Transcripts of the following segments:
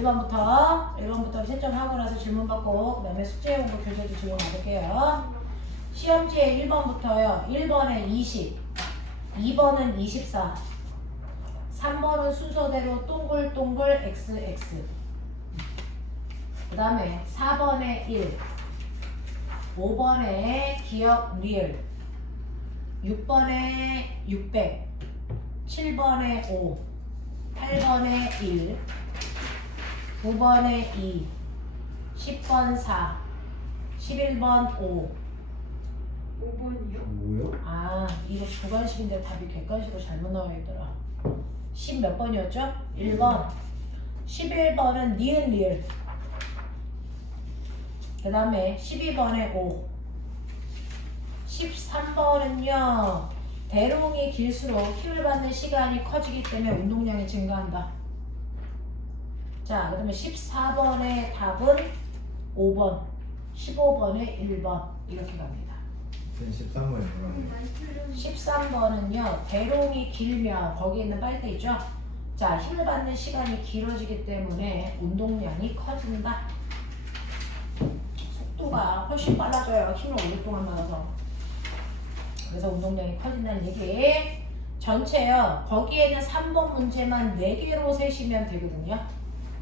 1번부터 채점하고 나서 질문 받고 그 다음에 숙제 공부 교재도 질문 받을게요. 시험지에 1번부터요. 1번에 20, 2번은 24, 3번은 순서대로 동글동글 XX, 그 다음에 4번에 1, 5번에 기억 리을, 6번에 600, 7번에 5, 8번에 1, 9번에 2, 10번 4, 11번 5. 5번이요? 뭐요? 아, 이거 주관식인데 답이 객관식으로 잘못 나와 있더라. 10 몇 번이었죠? 1번. 11번은 니은 리을. 그 다음에 12번에 5. 13번은요. 대롱이 길수록 힘을 받는 시간이 커지기 때문에 운동량이 증가한다. 자, 그 다음에 14번의 답은 5번, 15번에 1번 이렇게 갑니다. 13번에 뭐라고요? 13번은요. 대롱이 길면 거기에 있는 빨대 있죠? 자, 힘을 받는 시간이 길어지기 때문에 운동량이 커진다. 속도가 훨씬 빨라져요. 힘을 오랫동안 받아서. 그래서 운동량이 커진다는 얘기. 전체요. 거기에는 3번 문제만 4개로 세시면 되거든요.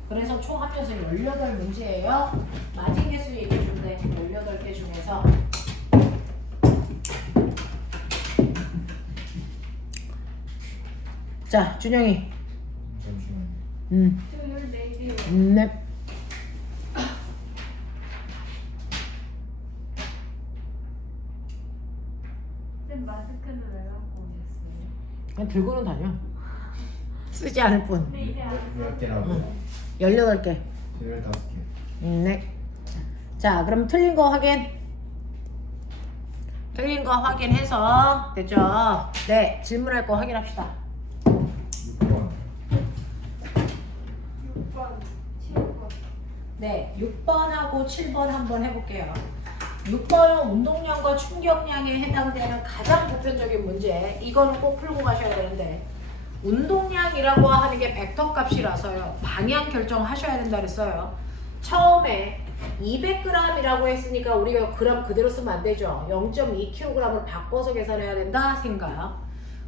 그래서 총 합쳐서 18문제예요. 마징개수 얘기해준대. 18개 중에서. 자, 준영이. 잠시만요. 저 14개요. 네. 쌤 마스크는 왜 갖고 오셨어요? 그냥 들고는 다녀. 쓰지 않을 뿐. 근데 이제 안 몇 개라고요? 18개. 15개. 네. 자, 그럼 틀린 거 확인. 틀린 거 확인해서 됐죠? 네, 질문할 거 확인합시다. 6번. 6번, 7번. 네, 6번하고 7번 한번 해볼게요. 6번은 운동량과 충격량에 해당되는 가장 보편적인 문제. 이거는 꼭 풀고 가셔야 되는데, 운동량이라고 하는 게 벡터 값이라서요. 방향 결정하셔야 된다 그랬어요. 처음에 200g이라고 했으니까 우리가 그램 그대로 쓰면 안 되죠. 0.2kg을 바꿔서 계산해야 된다 생각.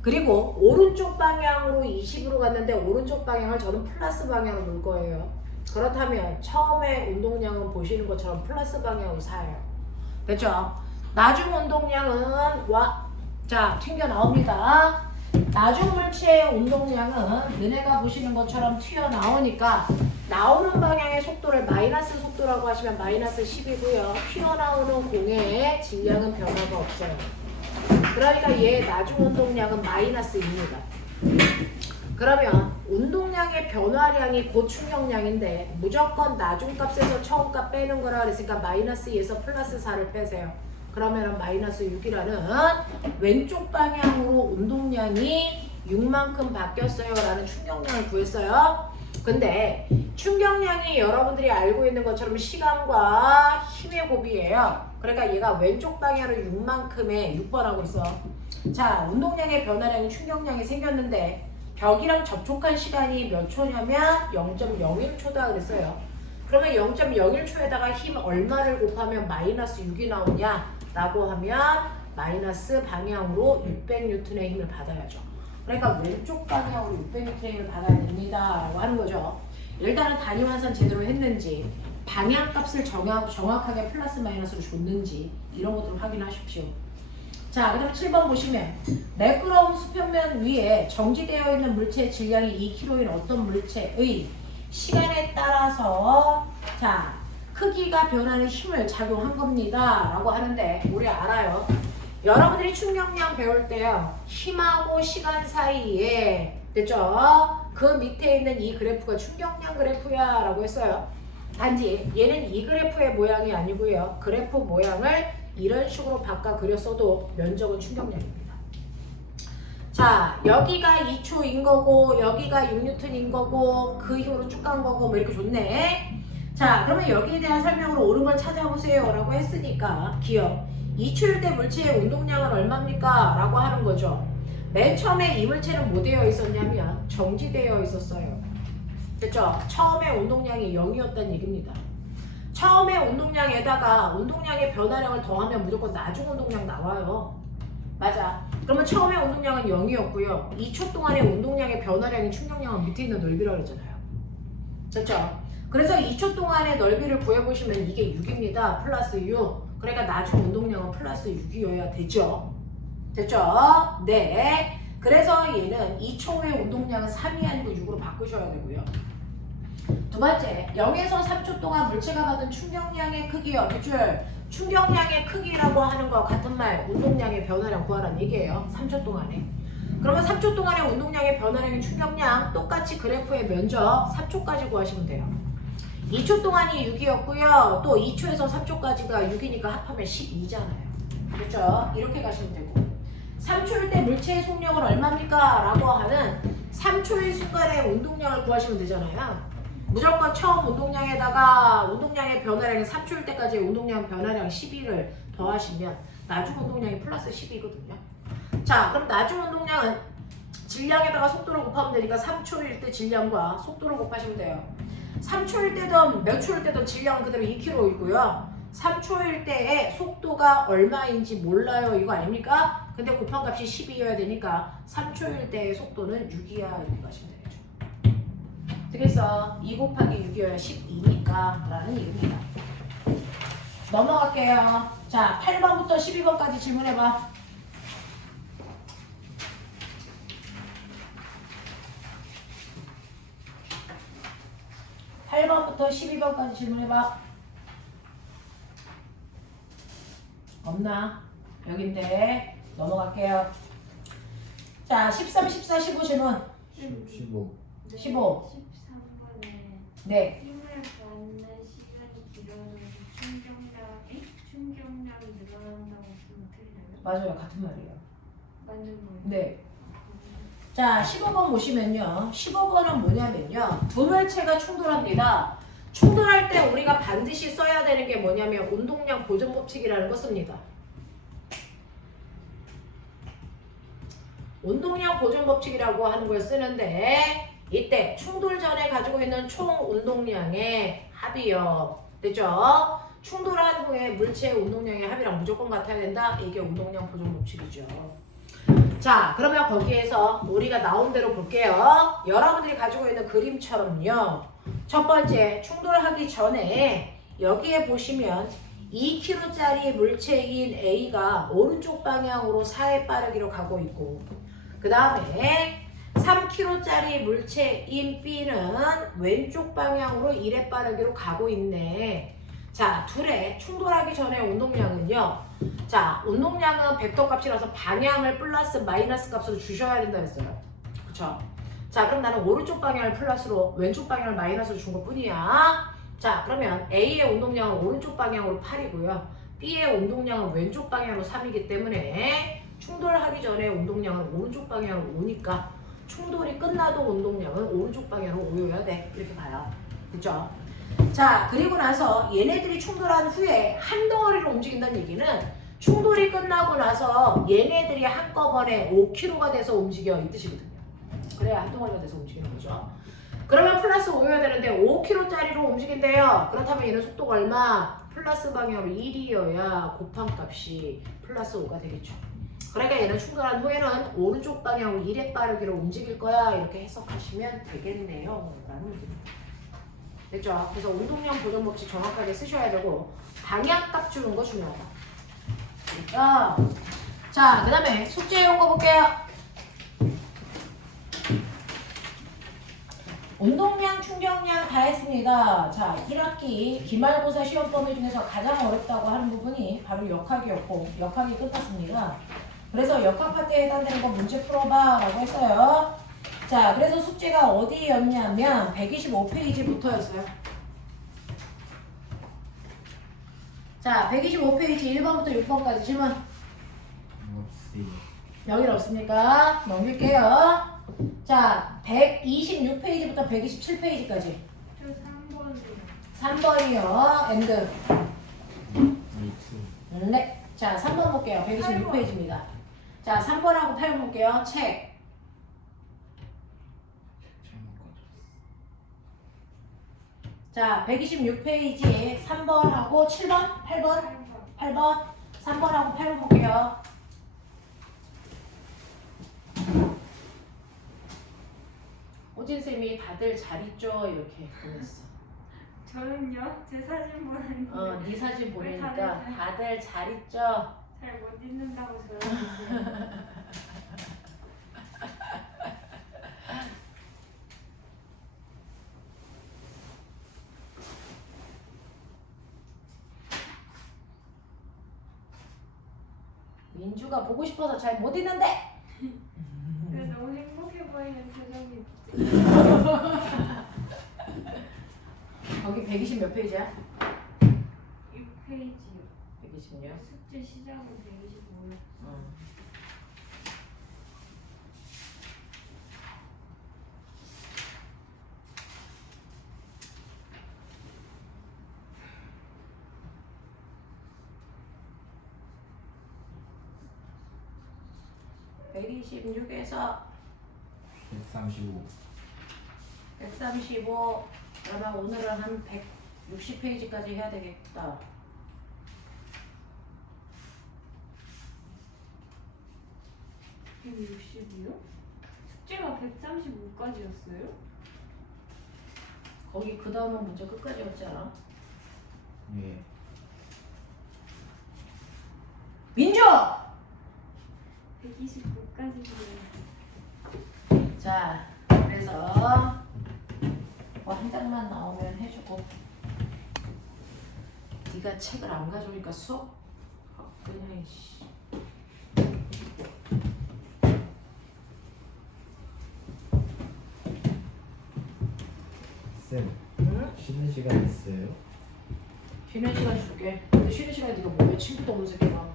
그리고 오른쪽 방향으로 20으로 갔는데 오른쪽 방향을 저는 플러스 방향으로 놓을 거예요. 그렇다면 처음에 운동량은 보시는 것처럼 플러스 방향으로 사요. 됐죠? 나중 운동량은 자, 튕겨 나옵니다. 나중 물체의 운동량은 너네가 보시는 것처럼 튀어나오니까 나오는 방향의 속도를 마이너스 속도라고 하시면 마이너스 10이고요. 튀어나오는 공의 질량은 변화가 없어요. 그러니까 얘 나중 운동량은 마이너스입니다. 그러면 운동량의 변화량이 곧 충격량인데 무조건 나중 값에서 처음 값 빼는 거라 그랬으니까 마이너스 2에서 플러스 4를 빼세요. 그러면 마이너스 6이라는 왼쪽 방향으로 운동량이 6만큼 바뀌었어요 라는 충격량을 구했어요. 근데 충격량이 여러분들이 알고 있는 것처럼 시간과 힘의 곱이에요. 그러니까 얘가 왼쪽 방향으로 6만큼에 6번 하고 있어. 자, 운동량의 변화량이 충격량이 생겼는데 벽이랑 접촉한 시간이 몇 초냐면 0.01초다 그랬어요. 그러면 0.01초에다가 힘 얼마를 곱하면 마이너스 6이 나오냐 라고 하면 마이너스 방향으로 600N의 힘을 받아야죠. 그러니까 왼쪽 방향으로 600N의 힘을 받아야 됩니다 라고 하는 거죠. 일단은 단위 환산 제대로 했는지, 방향값을 정확하게 플러스 마이너스로 줬는지 이런 것들을 확인하십시오. 자, 그 다음 7번 보시면 매끄러운 수평면 위에 정지되어 있는 물체의 질량이 2kg인 어떤 물체의 시간에 따라서 자, 크기가 변하는 힘을 작용한 겁니다 라고 하는데 우리 알아요. 여러분들이 충격량 배울 때요, 힘하고 시간 사이에 됐죠? 그 밑에 있는 이 그래프가 충격량 그래프야 라고 했어요. 단지 얘는 이 그래프의 모양이 아니고요, 그래프 모양을 이런 식으로 바꿔 그렸어도 면적은 충격량입니다. 자, 여기가 2초인 거고 여기가 6N인 거고 그 힘으로 쭉 간 거고 뭐 이렇게 좋네. 자, 그러면 여기에 대한 설명으로 옳은 걸 찾아보세요 라고 했으니까 기억, 2초일 때 물체의 운동량은 얼마입니까? 라고 하는 거죠. 맨 처음에 이 물체는 뭐 되어 있었냐면 정지되어 있었어요. 됐죠? 처음에 운동량이 0이었다는 얘기입니다. 처음에 운동량에다가 운동량의 변화량을 더하면 무조건 나중 운동량 나와요. 맞아. 그러면 처음에 운동량은 0이었고요. 2초 동안의 운동량의 변화량인 충격량은 밑에 있는 넓이라고 했잖아요. 됐죠? 그래서 2초 동안의 넓이를 구해보시면 이게 6입니다. 플러스 6. 그러니까 나중 운동량은 플러스 6이어야 되죠. 됐죠? 네. 그래서 얘는 2초의 운동량은 3이 아니고 6으로 바꾸셔야 되고요. 두 번째, 0에서 3초 동안 물체가 받은 충격량의 크기요. 밑줄. 충격량의 크기라고 하는 거와 같은 말, 운동량의 변화량 구하라는 얘기예요. 3초 동안에. 그러면 3초 동안의 운동량의 변화량의 충격량 똑같이 그래프의 면적 3초까지 구하시면 돼요. 2초 동안이 6이었고요. 또 2초에서 3초까지가 6이니까 합하면 12잖아요. 그렇죠? 이렇게 가시면 되고. 3초일 때 물체의 속력은 얼마입니까? 라고 하는 3초의 순간의 운동량을 구하시면 되잖아요. 무조건 처음 운동량에다가 운동량의 변화량이 3초일 때까지의 운동량 변화량 12를 더하시면 나중 운동량이 플러스 12거든요. 자, 그럼 나중 운동량은 질량에다가 속도를 곱하면 되니까 3초일 때 질량과 속도를 곱하시면 돼요. 3초일 때든 몇 초일 때든 질량은 그대로 2km이고요. 3초일 때의 속도가 얼마인지 몰라요. 이거 아닙니까? 근데 곱한 값이 10이어야 되니까 3초일 때의 속도는 6이야. 이렇게 가시면 되겠죠. 되겠어? 2 곱하기 6이어야 12니까 라는 얘기입니다. 넘어갈게요. 자, 8번부터 12번까지 질문해봐. 8번부터 12번까지 질문해봐. 없나? 여긴데 넘어갈게요. 자, 13, 14, 15 질문. 15. 15. 13번에 네. 힘을 받는 시간이 길어져서 충격량이 늘어난다고 쓰면 틀려요? 맞아요. 같은 말이에요. 맞는 거예요? 네. 자, 15번 보시면요. 15번은 뭐냐면요. 두 물체가 충돌합니다. 충돌할 때 우리가 반드시 써야 되는 게 뭐냐면 운동량 보존 법칙이라는 거 씁니다. 운동량 보존 법칙이라고 하는 걸 쓰는데 이때 충돌 전에 가지고 있는 총 운동량의 합이요. 됐죠? 충돌한 후에 물체의 운동량의 합이랑 무조건 같아야 된다. 이게 운동량 보존 법칙이죠. 자, 그러면 거기에서 우리가 나온 대로 볼게요. 여러분들이 가지고 있는 그림처럼요. 첫 번째, 충돌하기 전에 여기에 보시면 2kg짜리 물체인 A가 오른쪽 방향으로 4의 빠르기로 가고 있고 그 다음에 3kg짜리 물체인 B는 왼쪽 방향으로 1의 빠르기로 가고 있네. 자, 둘의 충돌하기 전에 운동량은요. 자, 운동량은 벡터 값이라서 방향을 플러스 마이너스 값으로 주셔야 된다 했어요. 그쵸? 자, 그럼 나는 오른쪽 방향을 플러스로 왼쪽 방향을 마이너스로 준 것 뿐이야. 자, 그러면 A의 운동량은 오른쪽 방향으로 8이고요. B의 운동량은 왼쪽 방향으로 3이기 때문에 충돌하기 전에 운동량은 오른쪽 방향으로 5니까 충돌이 끝나도 운동량은 오른쪽 방향으로 5여야 돼. 이렇게 봐요. 그쵸? 자, 그리고 나서 얘네들이 충돌한 후에 한 덩어리로 움직인다는 얘기는 충돌이 끝나고 나서 얘네들이 한꺼번에 5kg가 돼서 움직여 이 뜻이거든요. 그래야 한 덩어리가 돼서 움직이는 거죠. 그러면 플러스 5여야 되는데 5kg짜리로 움직인대요. 그렇다면 얘는 속도가 얼마? 플러스 방향으로 1이어야 곱한 값이 플러스 5가 되겠죠. 그러니까 얘는 충돌한 후에는 오른쪽 방향으로 1의 빠르기로 움직일 거야. 이렇게 해석하시면 되겠네요. 라는 얘기입니다. 됐죠? 그래서 운동량 보존 법칙 정확하게 쓰셔야 되고 방향값 주는 거 중요하다. 그러니까 자, 그 다음에 숙제 온 거 볼게요. 운동량, 충격량 다 했습니다. 자, 1학기 기말고사 시험 범위 중에서 가장 어렵다고 하는 부분이 바로 역학이었고 역학이 끝났습니다. 그래서 역학 파트에 해당되는 거 문제 풀어봐 라고 했어요. 자, 그래서 숙제가 어디였냐면 125페이지부터였어요. 자, 125페이지 1번부터 6번까지 질문. 없지. 여기는 없습니까? 넘길게요. 자, 126페이지부터 127페이지까지. 저 3번이요. 3번이요. 엔드. 나이스. 네. 자, 3번 볼게요. 126페이지입니다. 자, 3번하고 8번 볼게요. 책. 잘못 가져왔어. 자, 126페이지 3번하고 7번, 8번, 8번, 3번하고 8번 볼게요. 호진쌤이 다들 잘 있죠? 이렇게 보냈어. 저는요? 제 사진 보는데 네 사진 왜 보내니까 다들 다들 잘 있죠? 잘 못 읽는다고 저러세요. 민주가 보고 싶어서 잘 못 있는데. 근데 너무 행복해 보이는 표정이 거기 120 몇 페이지야? 6페이지요. 126. 숙제 시작은 125요. 어. 126에서 135. 135. 그러면 오늘은 한 160페이지까지 해야 되겠다. 160이요? 숙제가 135까지였어요? 거기 그 다음은 문제 끝까지였지 않아? 예. 민주! 129까지 그래요. 자, 그래서 뭐 한 장만 나오면 해주고. 네가 책을 안 가져오니까 수업 그냥 씨. 쌤, 응? 쉬는 시간 있어요? 쉬는 시간 줄게. 근데 쉬는 시간에 네가 뭐해? 친구도 없는 새끼가.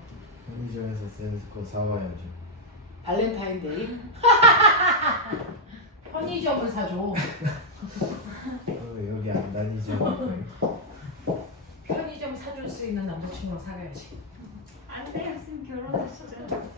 편의점에서 쌤 거 사와야죠. 발렌타인데이? 편의점을 사줘. 여기 안 다니죠? 편의점 사줄 수 있는 남자친구랑 사귀어야지. 안 되었으면 결혼하시죠.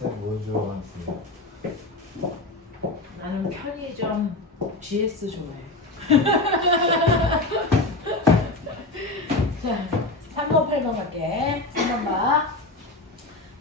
쌤뭐 좋아하세요? 나는 편의점 GS 좋아해. 자, 3번, 8번 갈게. 3번 봐.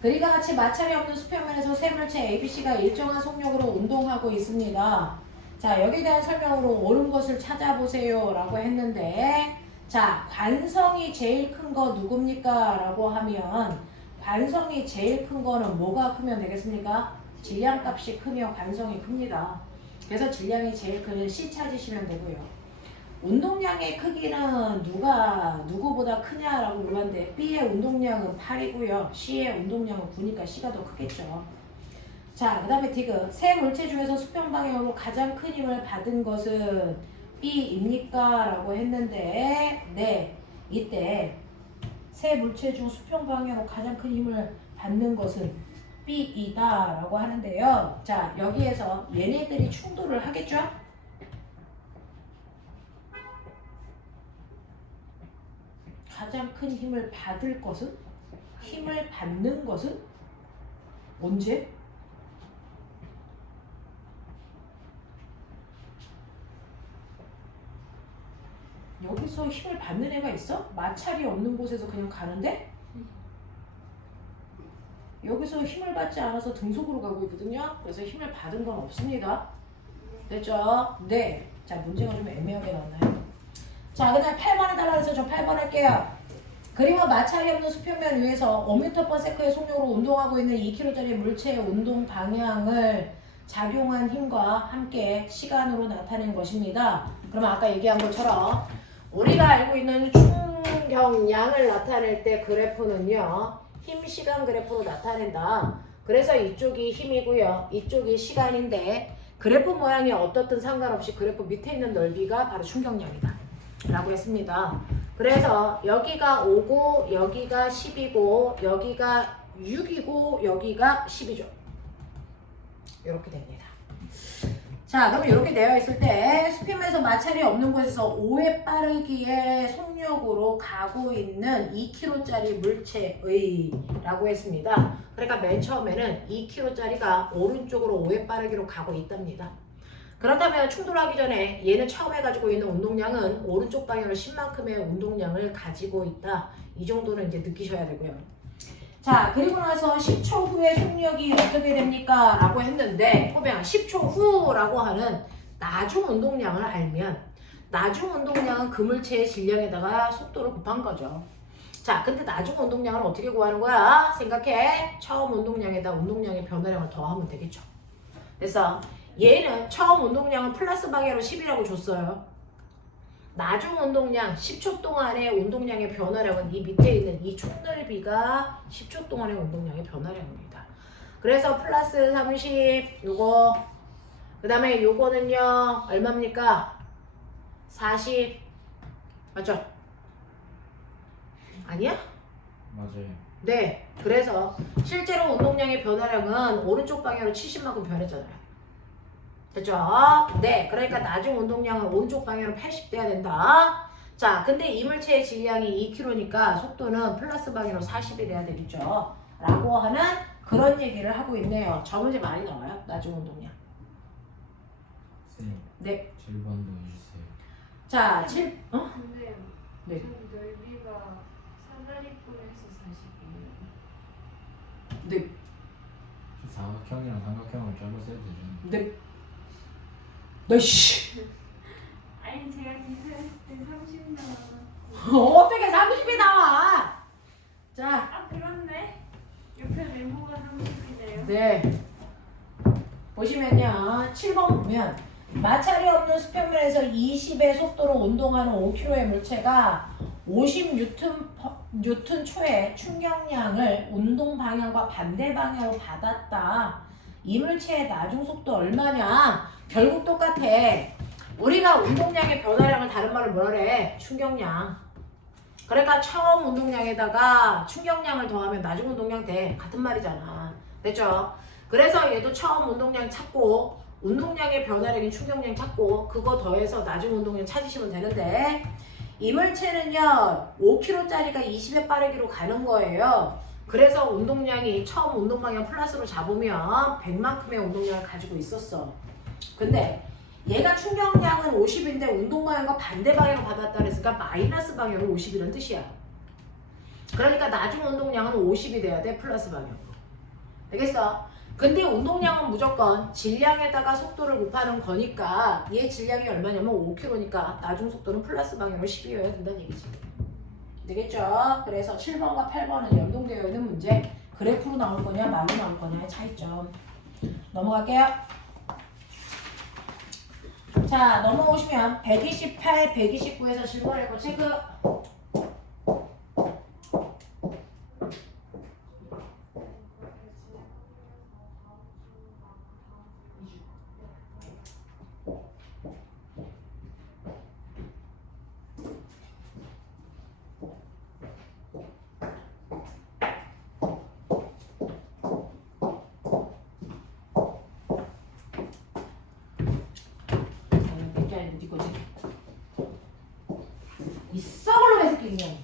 그리가 같이 마찰이 없는 수평면에서 세 물체 ABC가 일정한 속력으로 운동하고 있습니다. 자, 여기에 대한 설명으로 옳은 것을 찾아보세요 라고 했는데, 자, 관성이 제일 큰 거 누굽니까? 라고 하면 관성이 제일 큰 거는 뭐가 크면 되겠습니까? 질량값이 크면 관성이 큽니다. 그래서 질량이 제일 큰 C 찾으시면 되고요. 운동량의 크기는 누구보다 크냐라고 물었는데 B의 운동량은 8이고요. C의 운동량은 9니까 C가 더 크겠죠. 자, 그 다음에 디귿. 세 물체 중에서 수평 방향으로 가장 큰 힘을 받은 것은 B입니까? 라고 했는데 네, 이때 세 물체 중 수평 방향으로 가장 큰 힘을 받는 것은 B이다 라고 하는데요. 자, 여기에서 얘네들이 충돌을 하겠죠? 가장 큰 힘을 받을 것은? 힘을 받는 것은? 언제? 여기서 힘을 받는 애가 있어? 마찰이 없는 곳에서 그냥 가는데? 여기서 힘을 받지 않아서 등속으로 가고 있거든요. 그래서 힘을 받은 건 없습니다. 됐죠? 네. 자, 문제가 좀 애매하게 나왔나요? 자, 그 다음 8번 해달라 해서 저 8번 할게요. 그림은 마찰이 없는 수평면 위에서 5m/s의 속력으로 운동하고 있는 2kg짜리 물체의 운동 방향을 작용한 힘과 함께 시간으로 나타낸 것입니다. 그러면 아까 얘기한 것처럼 우리가 알고 있는 충격량을 나타낼 때 그래프는요. 힘 시간 그래프로 나타낸다. 그래서 이쪽이 힘이고요. 이쪽이 시간인데 그래프 모양이 어떻든 상관없이 그래프 밑에 있는 넓이가 바로 충격량이다. 라고 했습니다. 그래서 여기가 5고 여기가 10이고 여기가 6이고 여기가 10이죠. 이렇게 됩니다. 자, 그럼 이렇게 되어 있을 때 수평에서 마찰이 없는 곳에서 5의 빠르기의 속력으로 가고 있는 2kg짜리 물체의 라고 했습니다. 그러니까 맨 처음에는 2kg짜리가 오른쪽으로 5의 빠르기로 가고 있답니다. 그렇다면 충돌하기 전에 얘는 처음에 가지고 있는 운동량은 오른쪽 방향으로 10만큼의 운동량을 가지고 있다. 이 정도는 이제 느끼셔야 되고요. 자, 그리고 나서 10초 후에 속력이 어떻게 됩니까? 라고 했는데 보면 10초 후라고 하는 나중 운동량을 알면 나중 운동량은 그 물체의 질량에다가 속도를 곱한 거죠. 자, 근데 나중 운동량을 어떻게 구하는 거야? 생각해. 처음 운동량에다 운동량의 변화량을 더하면 되겠죠. 그래서 얘는 처음 운동량은 플러스 방향으로 10이라고 줬어요. 나중 운동량 10초 동안의 운동량의 변화량은 이 밑에 있는 이 총넓이가 10초 동안의 운동량의 변화량입니다. 그래서 플러스 30 요거 그 다음에 요거는요 얼마입니까? 40 맞죠? 아니야? 맞아요. 네. 그래서 실제로 운동량의 변화량은 오른쪽 방향으로 70만큼 변했잖아요. 됐죠? 네, 그러니까 나중 운동량은 오른쪽 방향으로 80 돼야 된다. 자, 근데 이물체의 질량이 2kg니까 속도는 플러스 방향으로 40이 돼야 되겠죠? 라고 하는 그런 얘기를 하고 있네요. 저 문제 많이 나와요. 나중 운동량. 쌤, 네. 7번도 해주세요. 자, 7, 어? 근데 네. 전 넓이가 사다리꼴에서 40이에요. 네. 사각형이랑 삼각형을 잘라 써야 되죠. 네. 네, 씨. 아니 제가 기술했을 때 30 나왔고. 어떻게 30이 나와? 자, 아 그렇네. 옆에 네모가 30이네요. 네. 보시면요. 7번 보면 마찰이 없는 수평면에서 20의 속도로 운동하는 5kg의 물체가 50뉴턴 초의 충격량을 운동 방향과 반대 방향으로 받았다. 이 물체의 나중 속도 얼마냐? 결국 똑같아. 우리가 운동량의 변화량을 다른 말로 뭐라 그래? 충격량. 그러니까 처음 운동량에다가 충격량을 더하면 나중 운동량 돼. 같은 말이잖아. 됐죠? 그래서 얘도 처음 운동량 찾고 운동량의 변화량인 충격량 찾고 그거 더해서 나중 운동량 찾으시면 되는데 이 물체는요 5kg짜리가 20의 빠르기로 가는 거예요. 그래서 운동량이 처음 운동 방향 플러스로 잡으면 100만큼의 운동량을 가지고 있었어. 근데 얘가 충격량은 50인데 운동 방향과 반대 방향으로 받았다 그랬으니까 마이너스 방향으로 50이라는 뜻이야. 그러니까 나중 운동량은 50이 돼야 돼. 플러스 방향으로. 되겠어? 근데 운동량은 무조건 질량에다가 속도를 곱하는 거니까 얘 질량이 얼마냐면 5kg니까 나중 속도는 플러스 방향으로 10이어야 된다는 얘기지. 되겠죠? 그래서 7번과 8번은 연동되어 있는 문제. 그래프로 나올 거냐 말로 나올 거냐의 차이점. 넘어갈게요. 자, 넘어오시면 128, 129에서 질문할 거 체크. 네 거지. 이 썩을 놈의 새끼 그냥.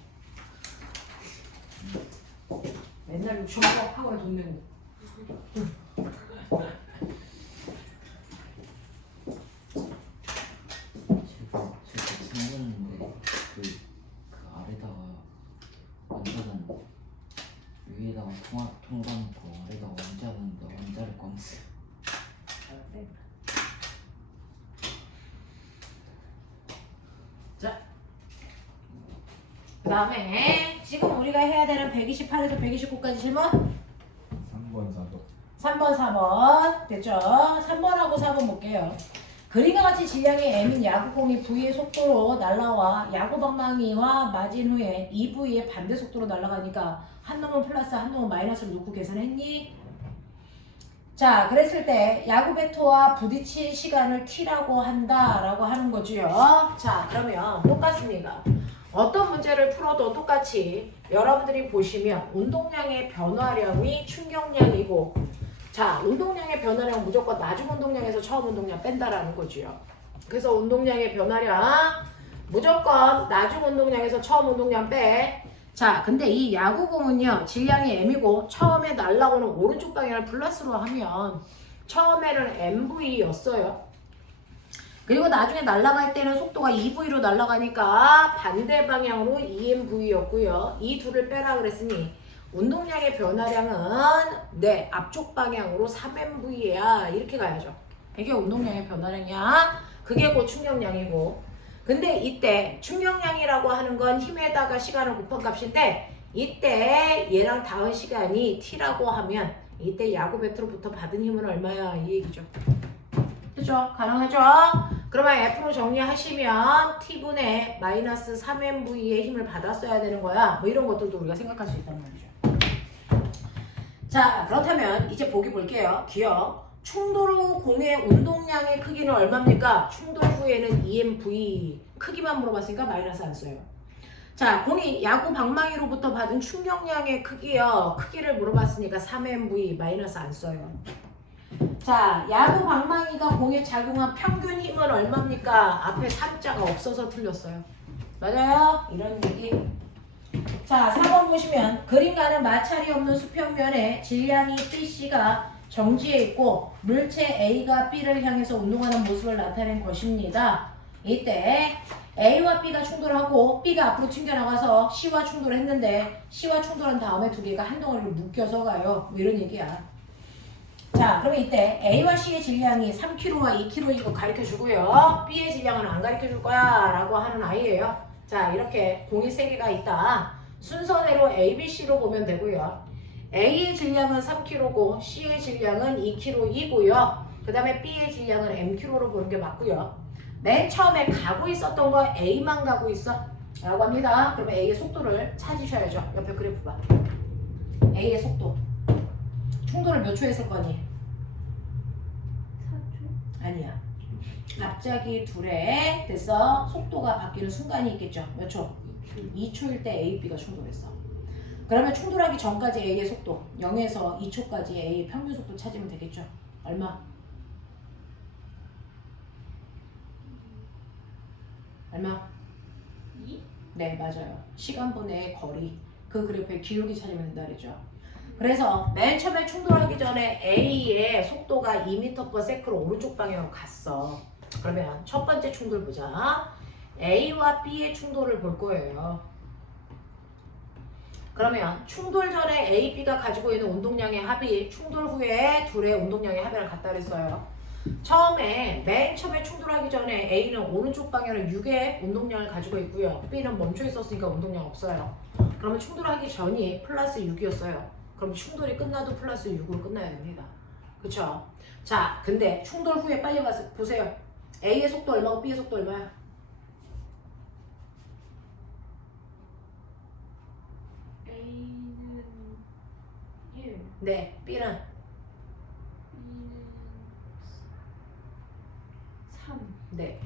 맨날 욕심하고 학원에 돈 내고. 제가 친구였는데 그 아래다가 원자는 위에다가 통과 놓고 아래다가 원자는데 원자를 꺼냈어요. 자, 그 다음에 지금 우리가 해야 되는 128에서 129까지 질문. 3번, 4번. 3번, 4번 됐죠? 3번하고 4번 볼게요. 그림과 같이 질량이 m인 야구공이 v의 속도로 날아와 야구방망이와 맞은 후에 이 v의 반대 속도로 날아가니까 한 놈은 플러스 한 놈은 마이너스를 놓고 계산했니? 자, 그랬을 때 야구 배트와 부딪힌 시간을 t라고 한다라고 하는 거지요. 자, 그러면 똑같습니다. 어떤 문제를 풀어도 똑같이 여러분들이 보시면 운동량의 변화량이 충격량이고, 자, 운동량의 변화량 무조건 나중 운동량에서 처음 운동량 뺀다라는 거지요. 그래서 운동량의 변화량 무조건 나중 운동량에서 처음 운동량 빼. 자, 근데 이 야구공은요, 질량이 m이고 처음에 날라오는 오른쪽 방향을 플러스로 하면 처음에는 mv였어요. 그리고 나중에 날아갈 때는 속도가 2v로 날아가니까 반대 방향으로 2mv였고요. 이 둘을 빼라 그랬으니 운동량의 변화량은 네, 앞쪽 방향으로 3mv야. 이렇게 가야죠. 이게 운동량의 변화량이야. 그게 곧 충격량이고. 근데 이때 충격량이라고 하는 건 힘에다가 시간을 곱한 값인데, 이때 얘랑 닿은 시간이 t라고 하면 이때 야구 배트로부터 받은 힘은 얼마야? 이 얘기죠. 그죠? 가능하죠? 그러면 F로 정리하시면 T분의 마이너스 3mV의 힘을 받았어야 되는 거야. 뭐 이런 것들도 우리가 생각할 수 있단 말이죠. 자, 그렇다면 이제 보기 볼게요. 기억. 충돌 후 공의 운동량의 크기는 얼마입니까? 충돌 후에는 EMV. 크기만 물어봤으니까 마이너스 안 써요. 자, 공이 야구 방망이로부터 받은 충격량의 크기요. 크기를 물어봤으니까 3mV 마이너스 안 써요. 자, 야구 방망이가 공에 작용한 평균 힘은 얼마입니까? 앞에 3자가 없어서 틀렸어요. 맞아요? 이런 얘기. 자, 4번 보시면 그림과는 마찰이 없는 수평면에 질량이 BC가 정지해 있고 물체 A가 B를 향해서 운동하는 모습을 나타낸 것입니다. 이때 A와 B가 충돌하고 B가 앞으로 튕겨나가서 C와 충돌했는데 C와 충돌한 다음에 두 개가 한 덩어리로 묶여서 가요. 뭐 이런 얘기야. 자, 그러면 이때 A와 C의 질량이 3kg와 2kg 이거 가르쳐주고요. B의 질량은 안 가르쳐줄 거야 라고 하는 아이예요. 자, 이렇게 공이 3개가 있다. 순서대로 A, B, C로 보면 되고요. A의 질량은 3kg고 C의 질량은 2kg이고요. 그 다음에 B의 질량은 mkg로 보는 게 맞고요. 맨 처음에 가고 있었던 거 A만 가고 있어 라고 합니다. 그러면 A의 속도를 찾으셔야죠. 옆에 그래프 봐. A의 속도. 충돌을 몇 초 했을 거니? 4초? 아니야. 갑자기 둘에 됐어. 속도가 바뀌는 순간이 있겠죠. 몇 초? 2초일 때 A, B가 충돌했어. 그러면 충돌하기 전까지 A의 속도 0에서 2초까지 A의 평균 속도 찾으면 되겠죠. 얼마? 얼마? 2? 네, 맞아요. 시간분의 거리. 그 그래프의 기울기 찾으면 된다 그랬죠. 그래서 맨 처음에 충돌하기 전에 A의 속도가 2m/s로 오른쪽 방향으로 갔어. 그러면 첫 번째 충돌 보자. A와 B의 충돌을 볼 거예요. 그러면 충돌 전에 A, B가 가지고 있는 운동량의 합이 충돌 후에 둘의 운동량의 합을 갖다 그랬어요. 처음에 맨 처음에 충돌하기 전에 A는 오른쪽 방향으로 6의 운동량을 가지고 있고요. B는 멈춰 있었으니까 운동량 없어요. 그러면 충돌하기 전이 플러스 6이었어요. 그럼 충돌이 끝나도 플러스 6으로 끝나야 됩니다. 그쵸? 자, 근데 충돌 후에 빨리 보세요. A의 속도 얼마고 B의 속도 얼마야? A는 1, 네, B는 B는 3. 네.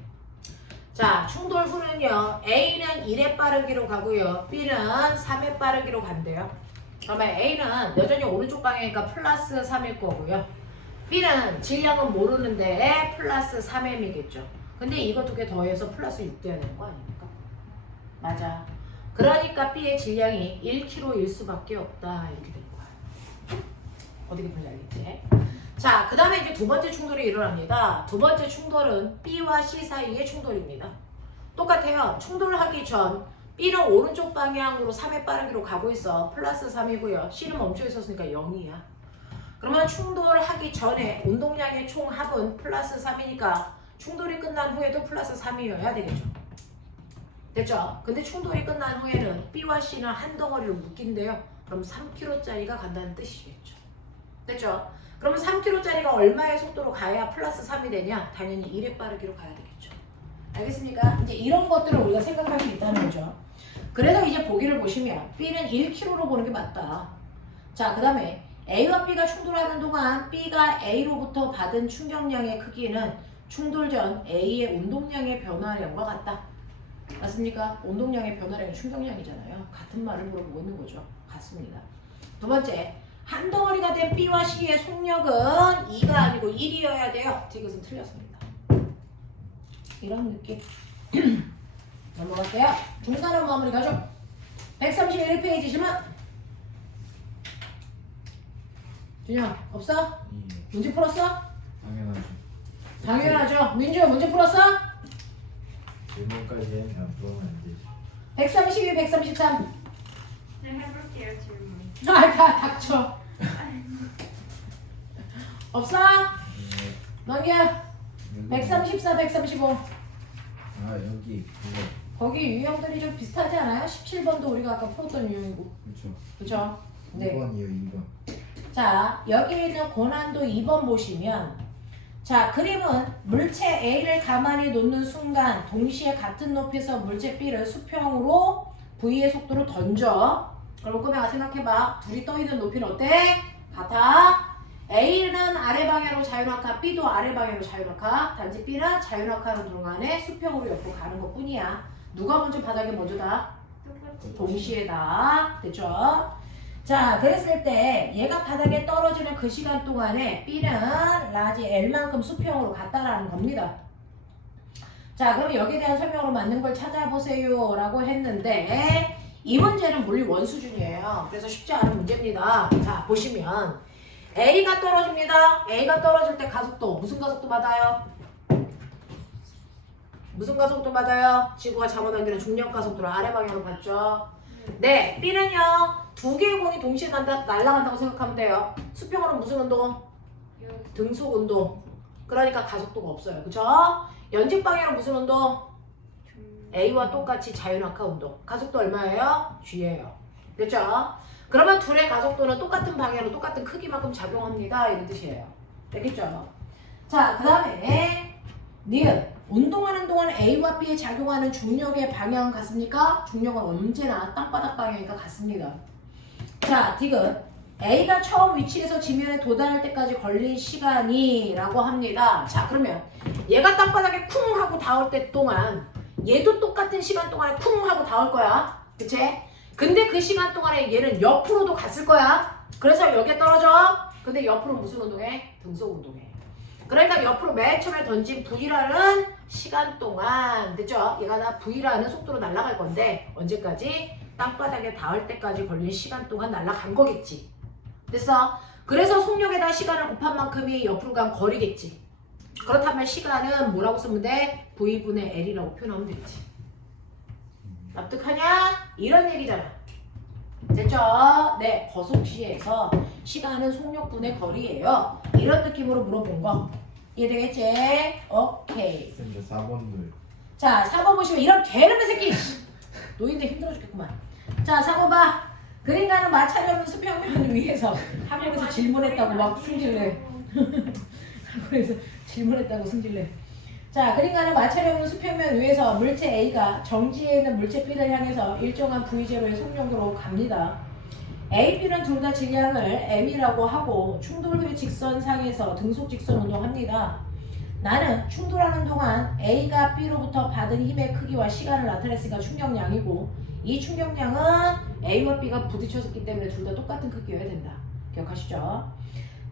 자, 충돌 후는요. A는 1의 빠르기로 가고요. B는 3의 빠르기로 간대요. 그러면 A는 여전히 오른쪽 방향이니까 플러스 3일 거고요. B는 질량은 모르는데 플러스 3m이겠죠. 근데 이거 두 개 더해서 플러스 6 돼야 되는 거 아닙니까? 맞아. 그러니까 B의 질량이 1kg일 수밖에 없다. 이렇게 되는 거야. 어떻게 보는지 알겠지? 자, 그 다음에 이제 두 번째 충돌이 일어납니다. 두 번째 충돌은 B와 C 사이의 충돌입니다. 똑같아요. 충돌하기 전 B는 오른쪽 방향으로 3의 빠르기로 가고 있어. 플러스 3이고요. C는 멈춰 있었으니까 0이야. 그러면 충돌하기 전에 운동량의 총 합은 플러스 3이니까 충돌이 끝난 후에도 플러스 3이어야 되겠죠. 됐죠? 근데 충돌이 끝난 후에는 B와 C는 한 덩어리로 묶인대요. 그럼 3kg짜리가 간다는 뜻이겠죠. 됐죠? 그러면 3km짜리가 얼마의 속도로 가야 플러스 3이 되냐? 당연히 1의 빠르기로 가야 되겠죠. 알겠습니까? 이제 이런 것들을 우리가 생각할 수 있다는 거죠. 그래서 이제 보기를 보시면 B는 1km로 보는 게 맞다. 자, 그 다음에 A와 B가 충돌하는 동안 B가 A로부터 받은 충격량의 크기는 충돌 전 A의 운동량의 변화량과 같다. 맞습니까? 운동량의 변화량이 충격량이잖아요. 같은 말을 물어보고 있는 거죠. 같습니다. 두 번째, 한 덩어리가 된 B와 C의 속력은 2가 아니고 1이어야 돼요. 이것은 틀렸습니다. 이런 느낌. 넘어갈게요. 중간은 마무리 가죠. 131페이지 질문. 준영 없어? 문제 풀었어? 당연하지. 당연하죠. 민주 문제 풀었어? 질문까지 해면 그러면 안 되지. 132, 133. 네, 해볼게요, 질문. 다 닥쳐. 없어? 네. 넘겨. 134, 135. 아 여기 그거. 거기 유형들이 좀 비슷하지 않아요? 17번도 우리가 아까 풀었던 유형이고. 그렇죠. 그쵸? 네. 2번이요 2번. 자, 여기 있는 고난도 2번 보시면, 자, 그림은 물체 A를 가만히 놓는 순간 동시에 같은 높이에서 물체 B를 수평으로 V의 속도로 던져. 그럼 꼬맹아 생각해봐. 둘이 떠있는 높이는 어때? 같아. A는 아래 방향으로 자유낙하, B도 아래 방향으로 자유낙하. 단지 B는 자유낙하하는 동안에 수평으로 옆으로 가는 것 뿐이야. 누가 먼저 바닥에 먼저다? 똑같이. 동시에다. 됐죠? 자, 그랬을 때 얘가 바닥에 떨어지는 그 시간 동안에 B는 라지 L만큼 수평으로 갔다라는 겁니다. 자, 그럼 여기에 대한 설명으로 맞는 걸 찾아보세요 라고 했는데 이 문제는 물리 원수준이에요. 그래서 쉽지 않은 문제입니다. 자, 보시면 A가 떨어집니다. A가 떨어질 때 가속도 무슨 가속도 받아요? 무슨 가속도 받아요? 지구가 잡아당기는 중력 가속도를 아래 방향으로 받죠. 네, B는요 두 개의 공이 동시에 날아간다고 생각하면 돼요. 수평으로 무슨 운동? 등속 운동. 그러니까 가속도가 없어요. 그쵸? 연직 방향으로 무슨 운동? A와 똑같이 자유낙하 운동. 가속도 얼마예요? G예요. 됐죠? 그러면 둘의 가속도는 똑같은 방향으로 똑같은 크기만큼 작용합니다. 이런 뜻이에요. 됐겠죠? 자, 그 다음에 니은 운동하는 동안 A와 B에 작용하는 중력의 방향은 같습니까? 중력은 언제나 땅바닥 방향이니까 같습니다. 자, 디귿 A가 처음 위치에서 지면에 도달할 때까지 걸린 시간이 라고 합니다. 자, 그러면 얘가 땅바닥에 쿵 하고 닿을 때 동안 얘도 똑같은 시간 동안에 쿵 하고 닿을 거야. 그치? 근데 그 시간 동안에 얘는 옆으로도 갔을 거야. 그래서 여기에 떨어져. 근데 옆으로 무슨 운동해? 등속 운동해. 그러니까 옆으로 맨 처음에 던진 V라는 시간 동안, 됐죠? 얘가 다 V라는 속도로 날아갈 건데 언제까지? 땅바닥에 닿을 때까지 걸린 시간 동안 날아간 거겠지. 됐어? 그래서 속력에다 시간을 곱한 만큼이 옆으로 간 거리겠지. 그렇다면 시간은 뭐라고 쓰면 돼? V분의 L이라고 표현하면 되겠지. 납득하냐? 이런 얘기잖아. 됐죠? 네, 거속시에서 시간은 속력분의 거리예요. 이런 느낌으로 물어본 거 이해되겠지? 오케이. 쌤 저 4번도요. 자, 4번 보시면 이런 개놈의 새끼 노인들 힘들어 죽겠구만. 자, 4번 봐. 그림과는 마찰이 없는 수평면 위에서 학원에서 질문했다고 막 승질내. 학원에서 질문했다고 승질내. 자, 그림과는 마찰이 없는 수평면 위에서 물체 A가 정지에 있는 물체 B를 향해서 일정한 V0의 속력으로 갑니다. A, B는 둘 다 질량을 M이라고 하고 충돌 후의 직선상에서 등속 직선 운동합니다. 나는 충돌하는 동안 A가 B로부터 받은 힘의 크기와 시간을 나타냈으니까 충격량이고 이 충격량은 A와 B가 부딪혔기 때문에 둘 다 똑같은 크기여야 된다. 기억하시죠?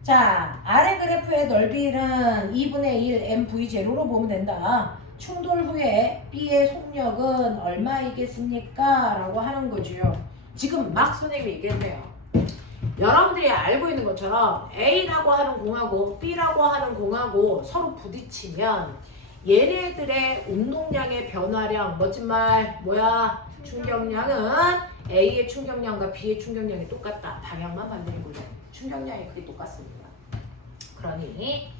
자, 아래 그래프의 넓이는 2분의 1 MV0로 보면 된다. 충돌 후에 B의 속력은 얼마이겠습니까? 라고 하는 거죠. 지금 막 선생님이 얘기했네요. 여러분들이 알고 있는 것처럼 A라고 하는 공하고 B라고 하는 공하고 서로 부딪히면 얘네들의 운동량의 변화량, 멋진 말 뭐야? 충격량은 A의 충격량과 B의 충격량이 똑같다. 방향만 반대인 거죠. 충격량이 그게 똑같습니다. 그러니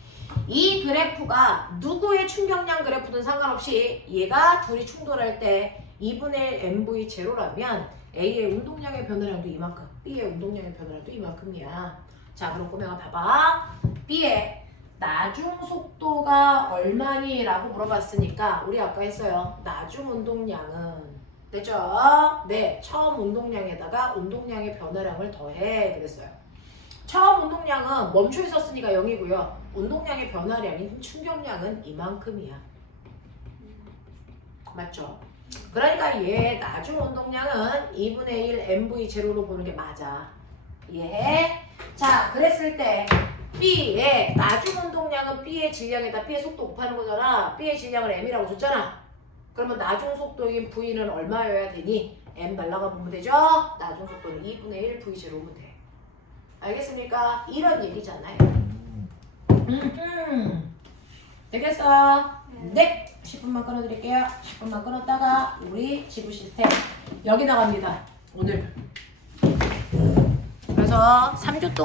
이 그래프가 누구의 충격량 그래프든 상관없이 얘가 둘이 충돌할 때 2분의 1 MV0라면 A의 운동량의 변화량도 이만큼, B의 운동량의 변화량도 이만큼이야. 자, 그럼 꼬맹아 봐봐. B의 나중 속도가 얼마니? 라고 물어봤으니까 우리 아까 했어요. 나중 운동량은 됐죠? 네, 처음 운동량에다가 운동량의 변화량을 더해 그랬어요. 처음 운동량은 멈춰 있었으니까 0이고요. 운동량의 변화량인 충격량은 이만큼이야. 맞죠? 그러니까 얘 나중 운동량은 2분의 1 mv 제로로 보는 게 맞아. 이해해? 자, 그랬을 때 B의 나중 운동량은 B의 질량에다 B의 속도 곱하는 거잖아. B의 질량을 m이라고 줬잖아. 그러면 나중 속도인 V는 얼마여야 되니? m 날라가 보면 되죠? 나중 속도는 2분의 1 V 제로면 돼. 알겠습니까? 이런 얘기잖아요. 되겠어? 네. 10분만 끊어드릴게요. 10분만 끊었다가 우리 지구 시스템 여기 나갑니다. 오늘. 그래서 3주 동안